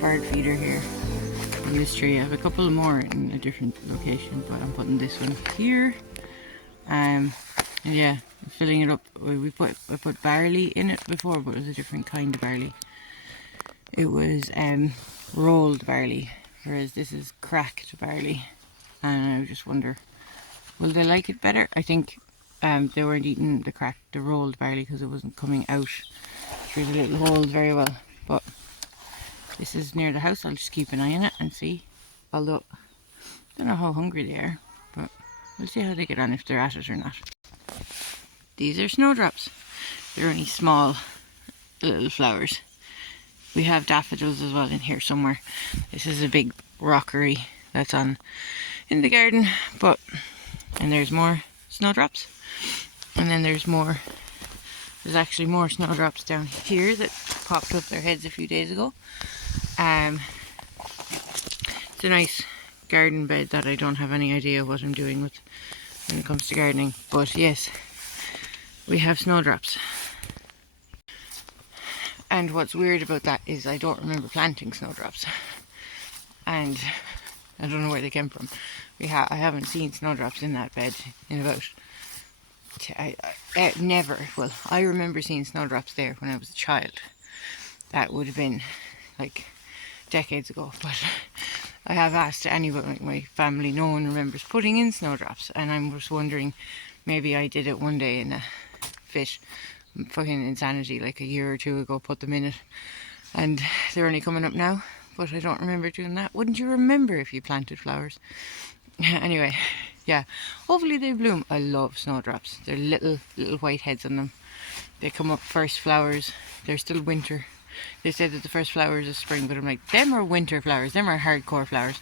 bird feeder here in this tree. I have a couple more in a different location, but I'm putting this one here. And yeah, filling it up. I put barley in it before, but it was a different kind of barley. It was rolled barley, whereas this is cracked barley. And I just wonder, will they like it better? I think they weren't eating the rolled barley because it wasn't coming out through the little holes very well. But this is near the house. I'll just keep an eye on it and see. Although I don't know how hungry they are, but we'll see how they get on, if they're at it or not. These are snowdrops. They're only small little flowers. We have daffodils as well in here somewhere. This is a big rockery that's in the garden, and there's more snowdrops, and then there's actually more snowdrops down here that popped up their heads a few days ago. It's a nice garden bed that I don't have any idea what I'm doing with when it comes to gardening, but yes, we have snowdrops. And what's weird about that is I don't remember planting snowdrops, and I don't know where they came from. I haven't seen snowdrops in that bed in about never. Well, I remember seeing snowdrops there when I was a child. That would have been like decades ago, but I have asked anybody in my family, no one remembers putting in snowdrops, and I'm just wondering, maybe I did it one day in a fit fucking insanity like a year or two ago, put them in it, and they're only coming up now, but I don't remember doing that. Wouldn't you remember if you planted flowers? Anyway, yeah, hopefully they bloom. I love snowdrops. They're little white heads on them. They come up first flowers. They're still winter. They say that the first flowers is spring, but I'm like, them are winter flowers. Them are hardcore flowers.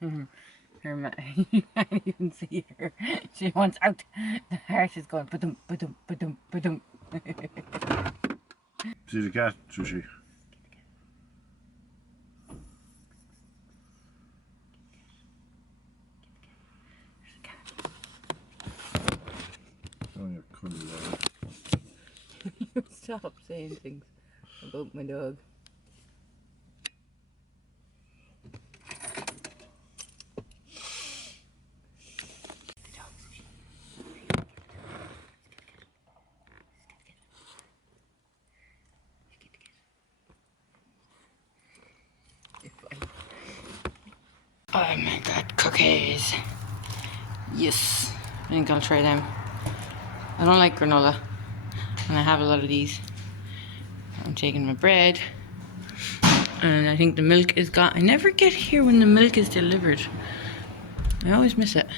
You can't even see her. She wants out. The heart is going ba-dum, ba-dum, ba-dum, ba-dum. See the cat, Sushi. Oh, you're cuddly dog. You stop saying things about my dog. I got cookies. Yes, I think I'll try them. I don't like granola, and I have a lot of these. I'm taking my bread, and I think the milk is gone. I never get here when the milk is delivered. I always miss it.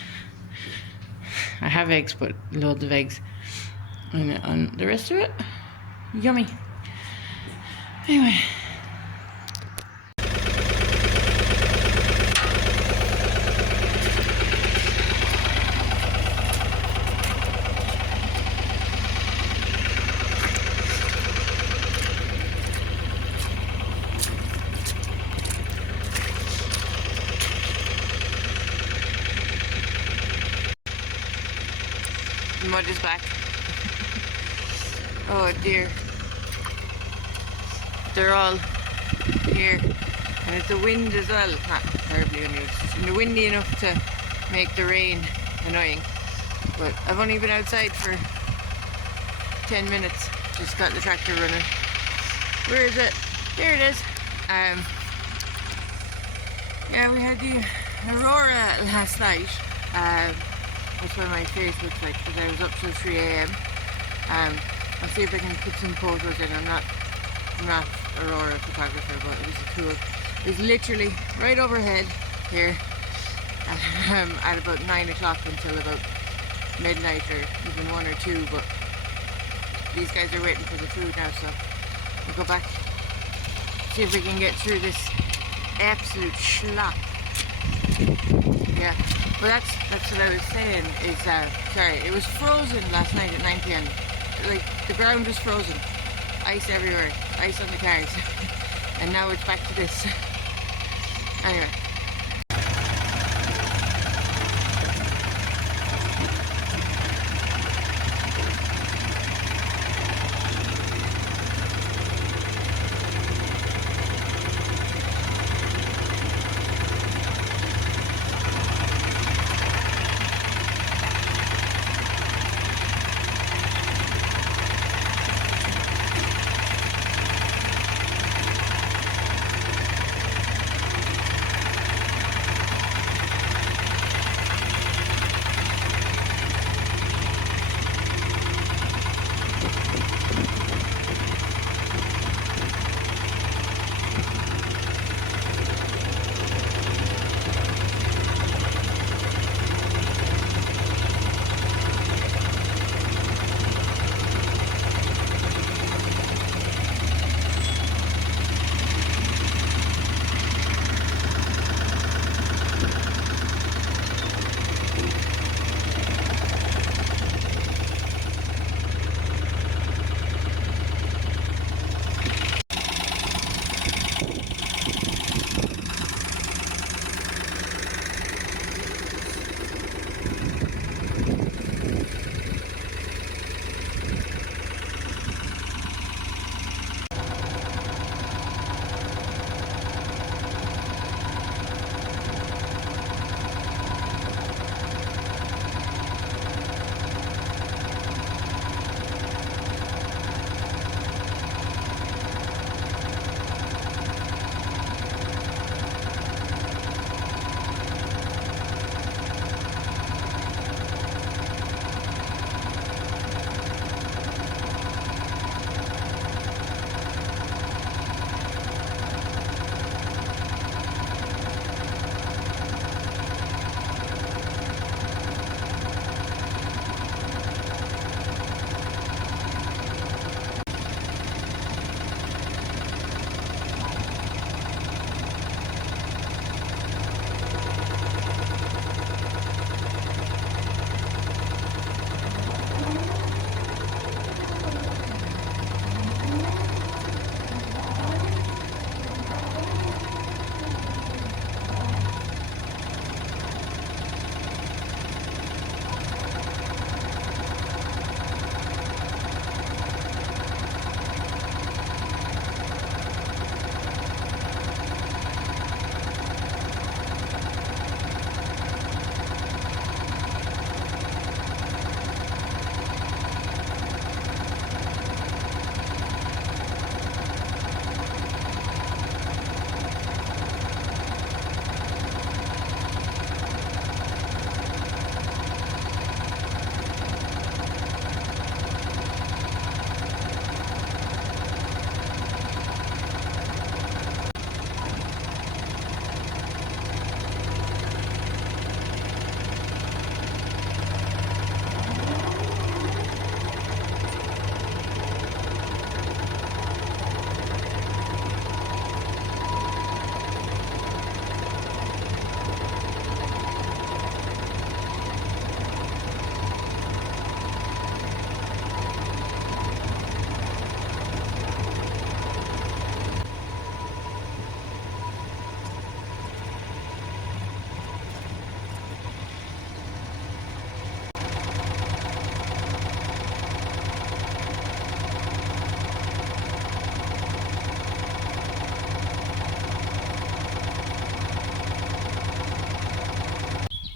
I have eggs, but loads of eggs. And the rest of it, yummy. Anyway. The mud is back. Oh dear. They're all here. And it's the wind as well. It's not terribly windy. It's windy enough to make the rain annoying. But I've only been outside for 10 minutes. Just got the tractor running. Where is it? There it is. Yeah, we had the Aurora last night. That's what my face looks like, because I was up till 3 AM. I'll see if I can put some photos in. I'm not Aurora photographer, but it was cool. It was literally right overhead here at about 9 o'clock until about midnight or even 1 or 2, but these guys are waiting for the food now, so we'll go back, see if we can get through this absolute schlop. Yeah, well that's what I was saying is, sorry, it was frozen last night at 9 PM. Like, the ground was frozen. Ice everywhere. Ice on the cars. And now it's back to this. Anyway.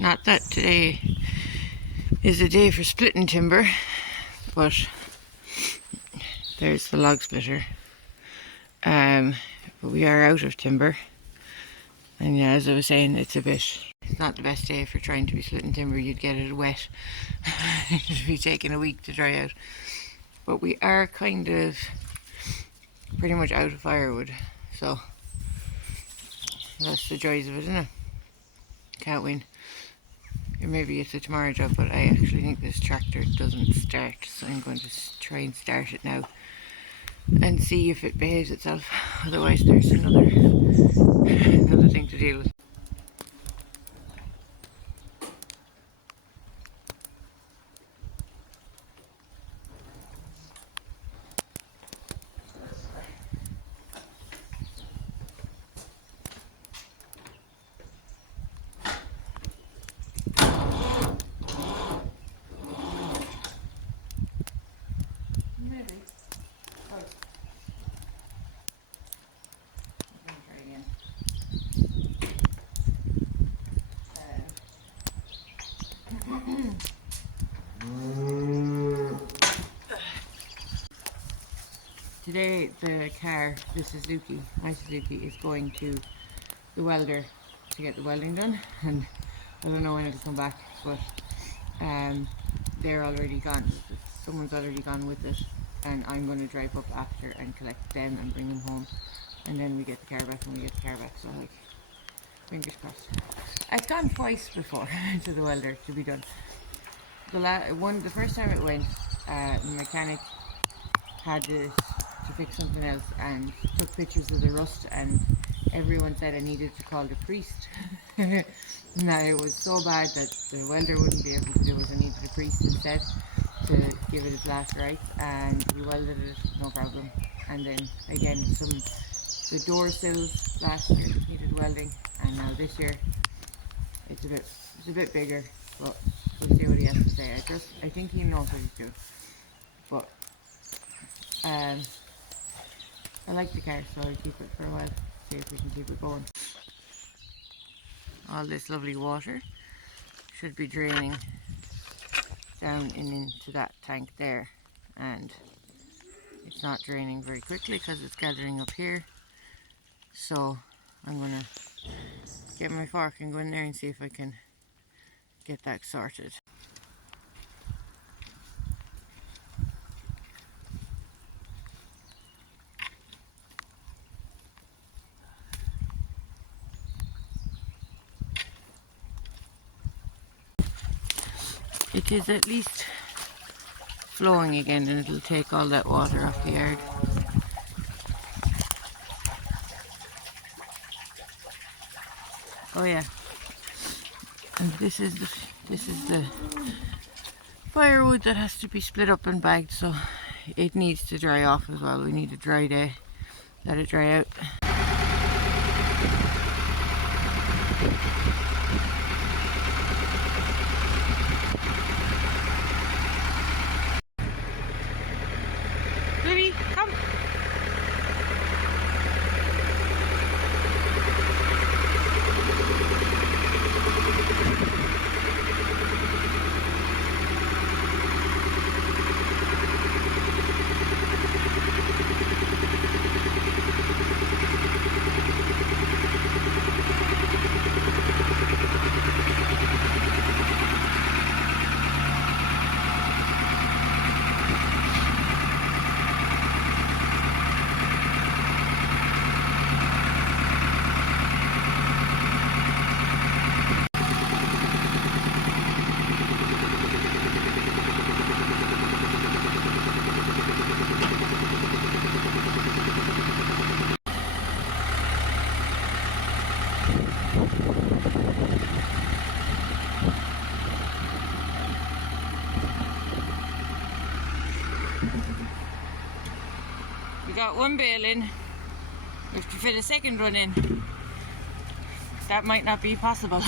Not that today is a day for splitting timber, but there's the log splitter. But we are out of timber, and yeah, as I was saying, it's not the best day for trying to be splitting timber. You'd get it wet. It'd be taking a week to dry out. But we are kind of pretty much out of firewood, so that's the joys of it, isn't it? Can't win. Or maybe it's a tomorrow job, but I actually think this tractor doesn't start, so I'm going to try and start it now and see if it behaves itself. Otherwise there's another thing to deal with. Today the car, the Suzuki, my Suzuki, is going to the welder to get the welding done, and I don't know when it'll come back, but they're already gone. Someone's already gone with it, and I'm going to drive up after and collect them and bring them home, and then we get the car back and we get the car back, so like, fingers crossed. I've gone twice before to the welder to be done. The first time it went, the mechanic had to fix something else and took pictures of the rust, and everyone said I needed to call the priest. Now it was so bad that the welder wouldn't be able to do it. I needed a priest instead to give it its last right, and he welded it no problem. And then again, the door sills last year needed welding, and now this year it's a bit bigger, but we'll see what he has to say. I think he knows what he's doing, but I like the car, so I'll keep it for a while, see if we can keep it going. All this lovely water should be draining down into that tank there, and it's not draining very quickly because it's gathering up here. So I'm going to get my fork and go in there and see if I can get that sorted. It is at least flowing again, and it'll take all that water off the yard. Oh yeah, and this is the firewood that has to be split up and bagged, so it needs to dry off as well. We need a dry day, let it dry out. Baby, come! We got one bale in. We have to fit a second run in. That might not be possible.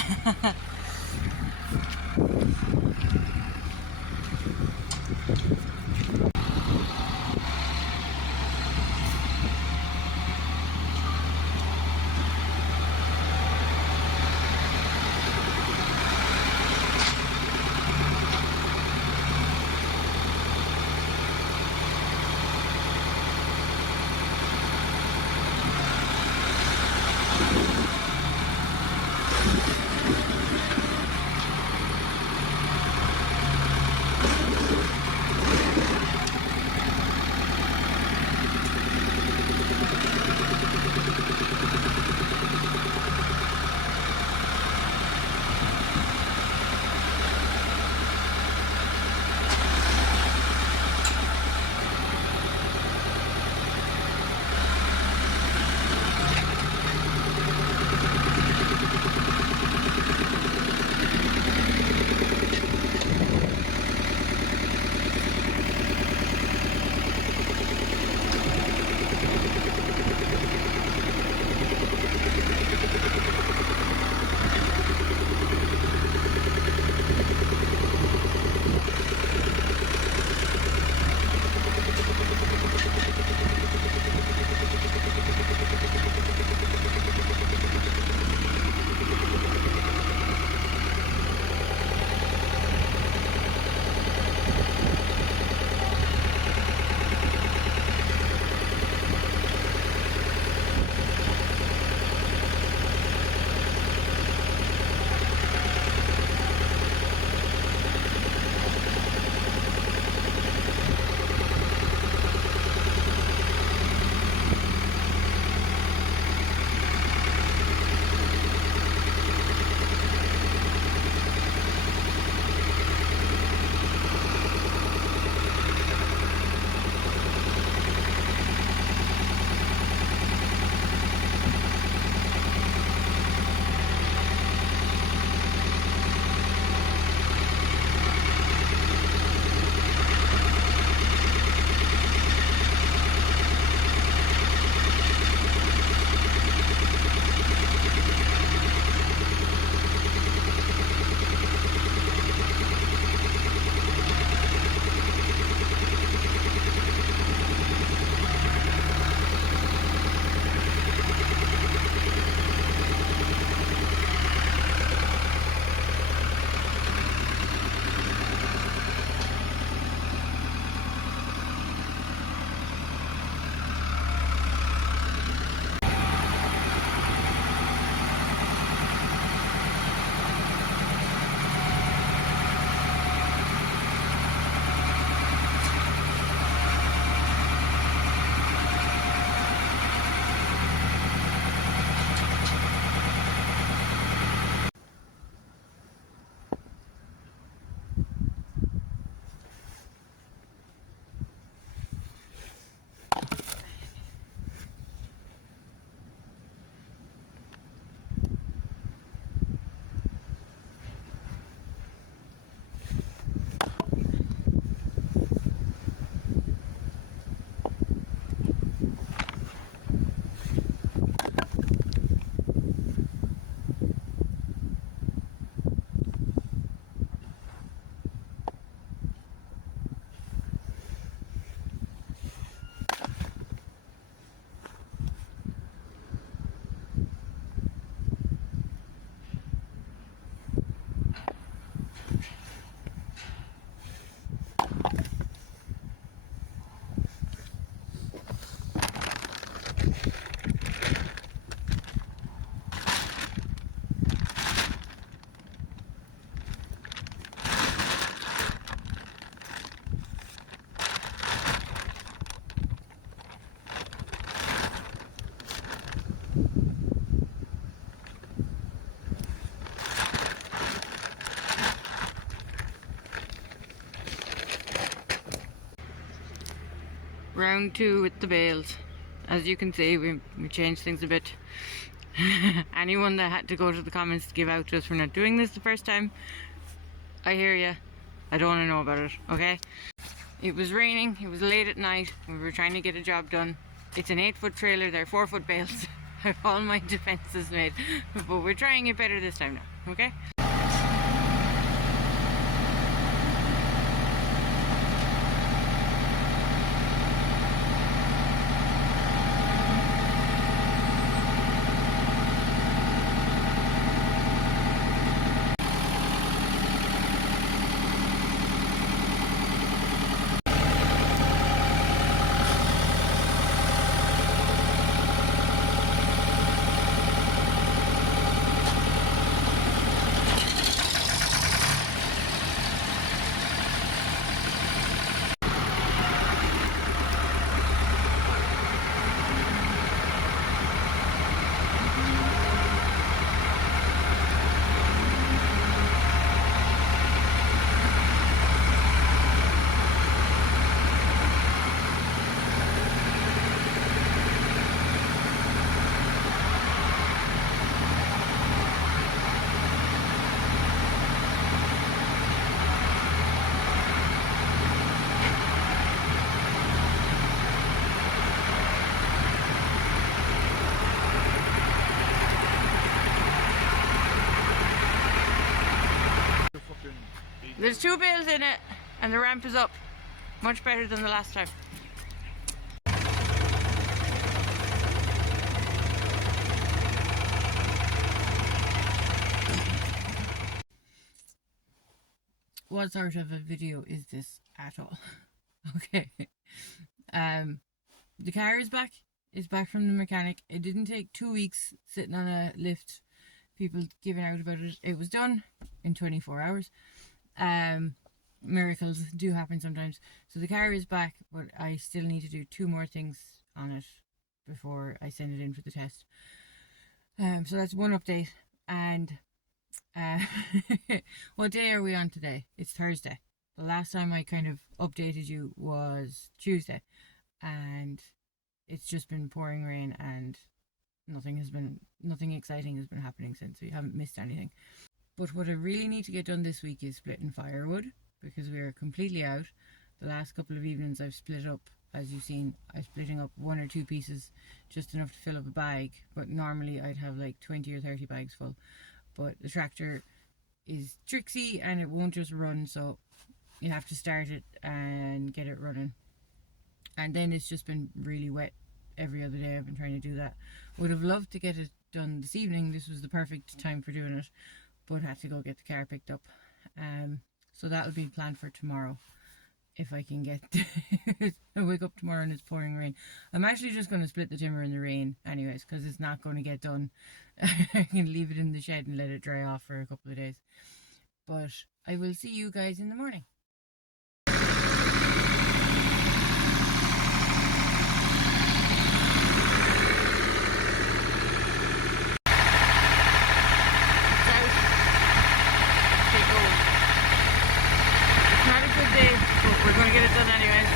round 2 with the bales. As you can see, we changed things a bit. Anyone that had to go to the comments to give out to us for not doing this the first time, I hear you. I don't want to know about it, okay? It was raining, it was late at night, we were trying to get a job done. It's an 8-foot trailer, they're 4-foot bales. I have all my defences made, but we're trying it better this time now, okay? There's 2 bales in it and the ramp is up. Much better than the last time. What sort of a video is this at all? Okay. The car is back. It's back from the mechanic. It didn't take 2 weeks sitting on a lift. People giving out about it. It was done in 24 hours. Miracles do happen sometimes. So the car is back, but I still need to do 2 more things on it before I send it in for the test. So that's one update. And what day are we on today? It's Thursday. The last time I kind of updated you was Tuesday, and it's just been pouring rain and nothing exciting has been happening since. So you haven't missed anything. But what I really need to get done this week is splitting firewood, because we are completely out. The last couple of evenings I've split up, as you've seen, I'm splitting up 1 or 2 pieces, just enough to fill up a bag, but normally I'd have like 20 or 30 bags full. But the tractor is tricksy and it won't just run, so you have to start it and get it running. And then it's just been really wet every other day. I've been trying to do that. Would have loved to get it done this evening. This was the perfect time for doing it, but had to go get the car picked up. So that'll be planned for tomorrow, if I can get I wake up tomorrow and it's pouring rain. I'm actually just going to split the timber in the rain anyways, because it's not going to get done. I can leave it in the shed and let it dry off for a couple of days. But I will see you guys in the morning. We're going to get it done anyways.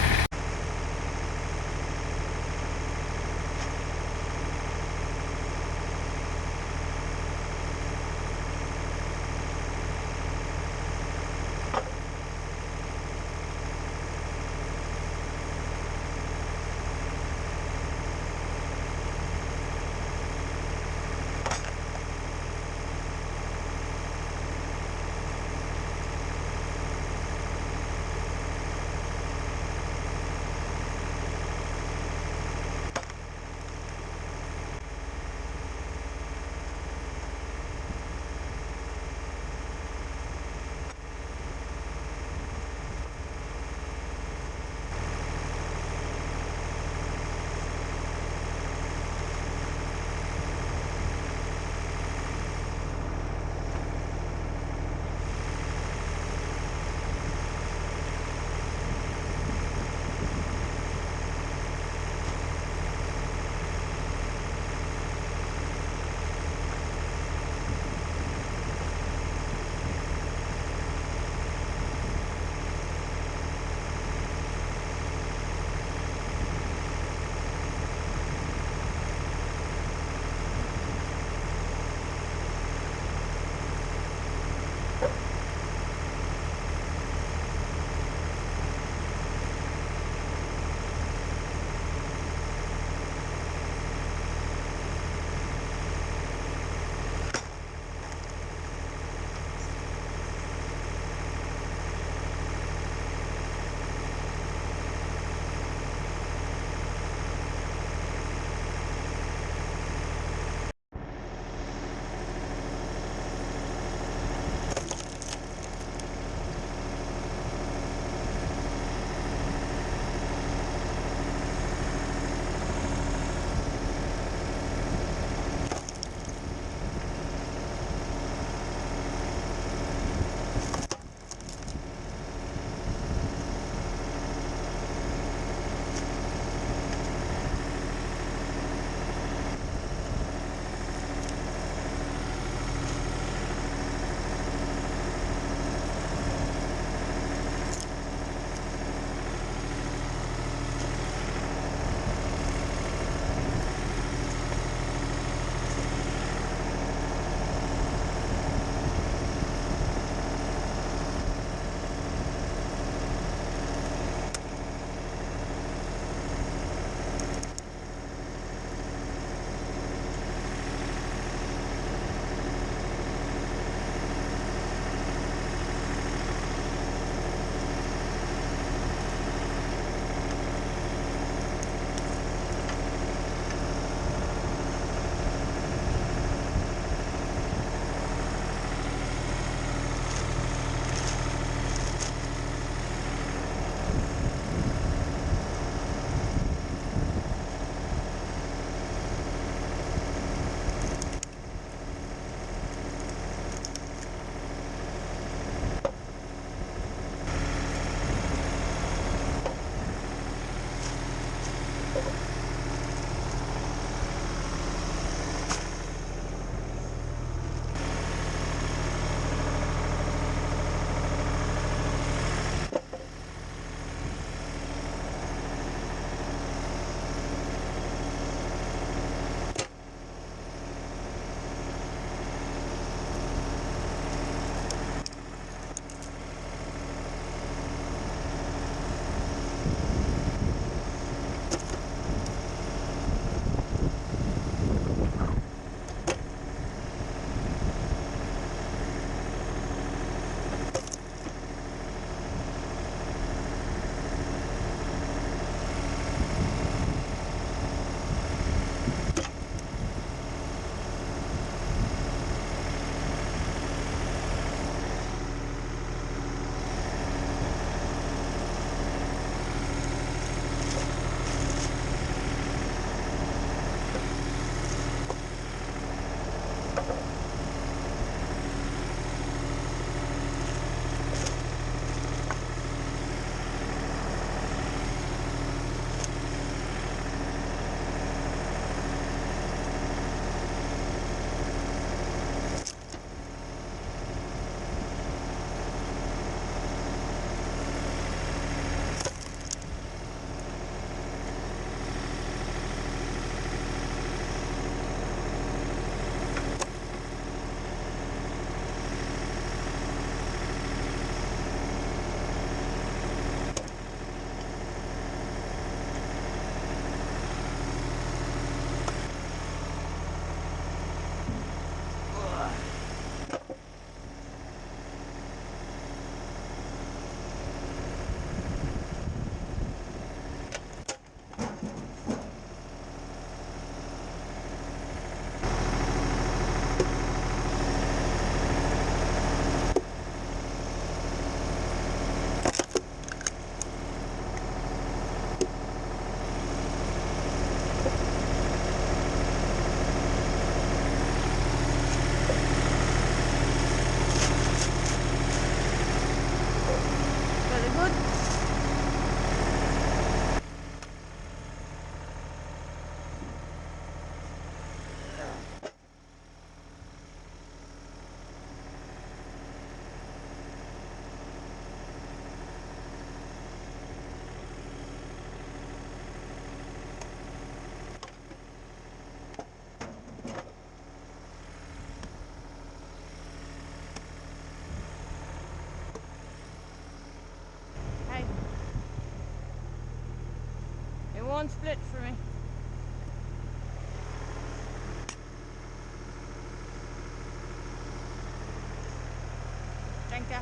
Don't split for me. Thank you.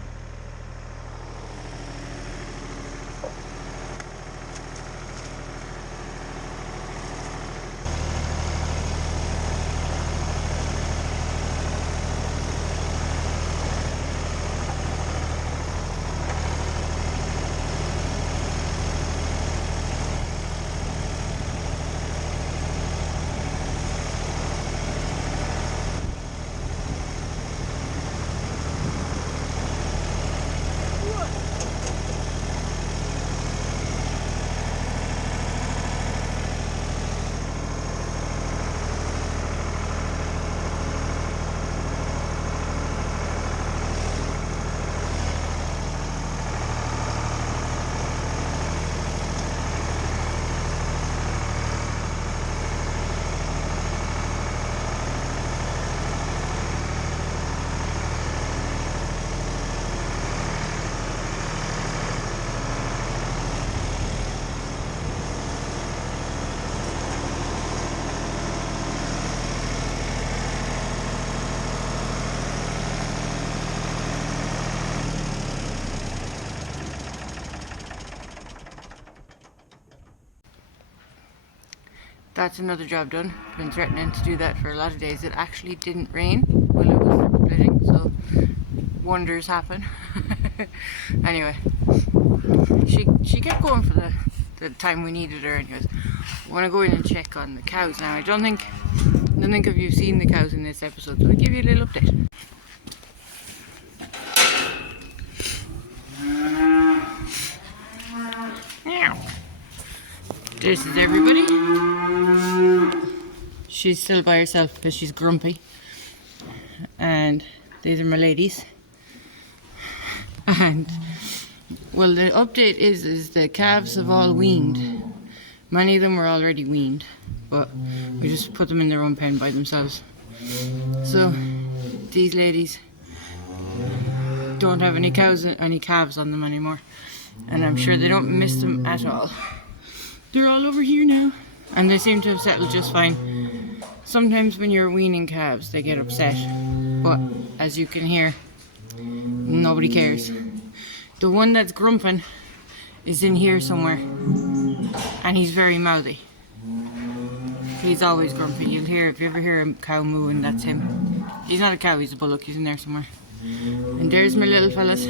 That's another job done. Been threatening to do that for a lot of days. It actually didn't rain while it was splitting, so wonders happen. Anyway, she kept going for the time we needed her. Anyways, I want to go in and check on the cows now. I don't think of you seen the cows in this episode, so I'll give you a little update. This is everybody. She's still by herself because she's grumpy. And these are my ladies. And well, the update is the calves have all weaned. Many of them were already weaned, but we just put them in their own pen by themselves. So these ladies don't have any calves on them anymore, and I'm sure they don't miss them at all. They're all over here now, and they seem to have settled just fine. Sometimes when you're weaning calves, they get upset, but as you can hear, nobody cares. The one that's grumping is in here somewhere, and he's very mouthy. He's always grumpy. You'll hear, if you ever hear a cow mooing, that's him. He's not a cow, he's a bullock. He's in there somewhere. And there's my little fellas.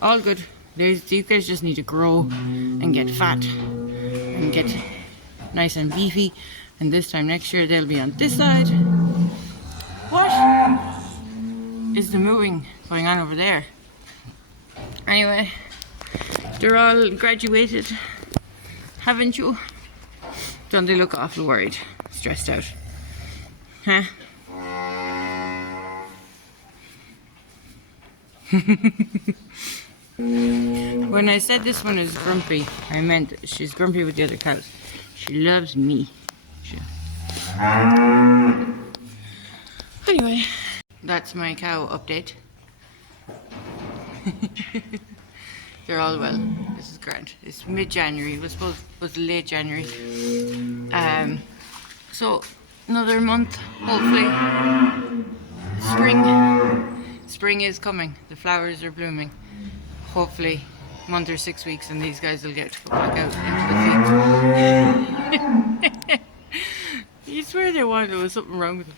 All good. These guys just need to grow and get fat and get nice and beefy, and this time next year they'll be on this side. What is the moving going on over there? Anyway, they're all graduated, haven't you? Don't they look awful worried, stressed out? Huh? When I said this one is grumpy, I meant she's grumpy with the other cows. She loves me. Anyway, that's my cow update. They're all well. This is grand. It's mid-January. It was late January. So another month, hopefully. Spring is coming. The flowers are blooming. Hopefully, a month or 6 weeks, and these guys will get to go back out into the field. You swear they wanted, there was something wrong with them.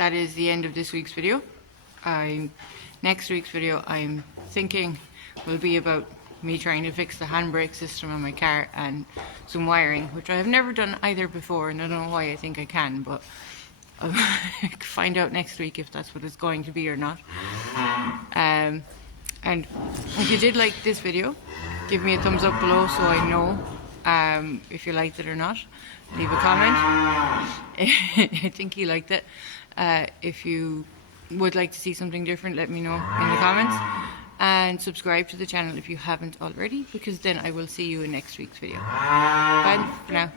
that is the end of this week's video. Next week's video I'm thinking will be about me trying to fix the handbrake system on my car and some wiring, which I have never done either before, and I don't know why I think I can, but I'll find out next week if that's what it's going to be or not. And if you did like this video, give me a thumbs up below so I know if you liked it or not. Leave a comment. I think you liked it. If you would like to see something different, let me know in the comments. And subscribe to the channel if you haven't already, because then I will see you in next week's video. Bye for now.